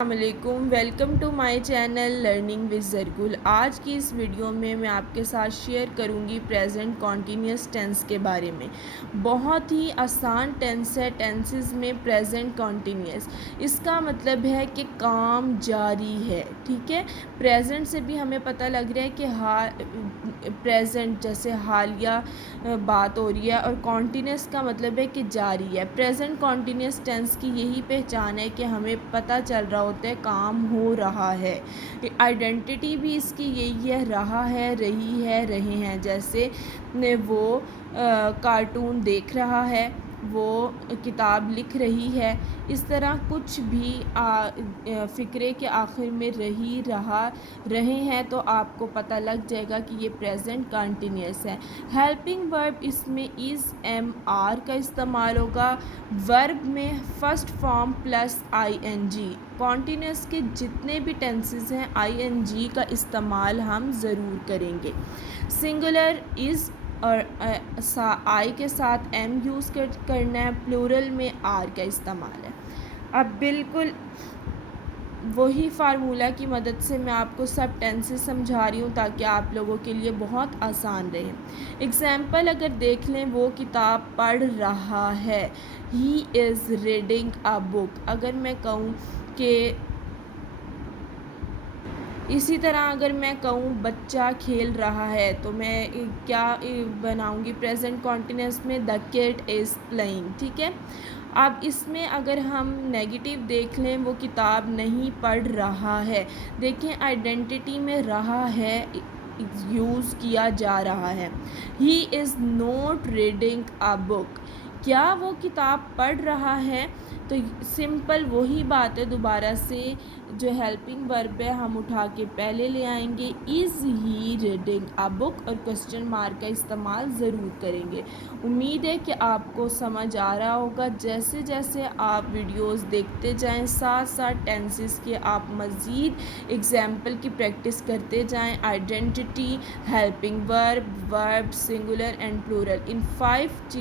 السلام علیکم، welcome to my channel learning with Zargul. آج کی اس ویڈیو میں آپ کے ساتھ شیئر کروں گی پریزنٹ کنٹینیوس ٹینس کے بارے میں۔ بہت ہی آسان ٹینس ہے ٹینسز میں پریزنٹ کنٹینیوس۔ اس کا مطلب ہے کہ کام جاری ہے، ٹھیک ہے۔ پریزنٹ سے بھی ہمیں پتہ لگ رہا ہے کہ پریزنٹ جیسے حالیہ بات ہو رہی ہے، اور کنٹینیوس کا مطلب ہے کہ جاری ہے۔ پریزنٹ کنٹینیوس ٹینس کی یہی پہچان ہے کہ ہمیں پتہ چل رہا ہوتا ہے کام ہو رہا ہے۔ آئیڈینٹی بھی اس کی یہی ہے، رہا ہے، رہی ہے، رہے ہیں۔ جیسے وہ کارٹون دیکھ رہا ہے، وہ کتاب لکھ رہی ہے، اس طرح کچھ بھی فقرے کے آخر میں رہی، رہا، رہے ہیں تو آپ کو پتہ لگ جائے گا کہ یہ پریزنٹ کنٹینیوس ہے۔ ہیلپنگ ورب اس میں از ایم آر کا استعمال ہوگا۔ ورب میں first form plus I N G. Continuous کے جتنے بھی ٹینسز ہیں آئی این جی کا استعمال ہم ضرور کریں گے۔ سنگولر از اور آئی کے ساتھ ایم یوز کرنا ہے، پلورل میں آر کا استعمال ہے۔ اب بالکل وہی فارمولہ کی مدد سے میں آپ کو سب ٹینسز سمجھا رہی ہوں تاکہ آپ لوگوں کے لیے بہت آسان رہے۔ اگزامپل اگر دیکھ لیں، وہ کتاب پڑھ رہا ہے، ہی از ریڈنگ اے بک۔ اگر میں کہوں کہ اسی طرح اگر میں کہوں بچہ کھیل رہا ہے تو میں کیا بناؤں گی پریزنٹ کنٹینیوس میں؟ دا کڈ از پلئنگ، ٹھیک ہے۔ اب اس میں اگر ہم نیگیٹو دیکھ لیں، وہ کتاب نہیں پڑھ رہا ہے۔ دیکھیں آئیڈینٹی میں رہا ہے یوز کیا جا رہا ہے۔ ہی از نوٹ ریڈنگ اے بک۔ کیا وہ کتاب پڑھ رہا ہے؟ تو سمپل وہی بات ہے، دوبارہ سے جو ہیلپنگ ورب ہے ہم اٹھا کے پہلے لے آئیں گے، از ہی ریڈنگ اے بک، اور کوسچن مارک کا استعمال ضرور کریں گے۔ امید ہے کہ آپ کو سمجھ آ رہا ہوگا۔ جیسے جیسے آپ ویڈیوز دیکھتے جائیں، ساتھ ساتھ ٹینسز کے آپ مزید ایگزامپل کی پریکٹس کرتے جائیں۔ آئیڈینٹی، ہیلپنگ ورب، ورب singular and plural, in 5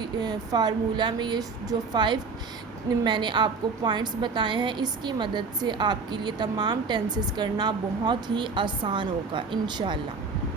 formula میں یہ جو 5 میں نے آپ کو پوائنٹس بتائے ہیں، اس کی مدد سے آپ کے لیے تمام ٹینسز کرنا بہت ہی آسان ہوگا انشاءاللہ۔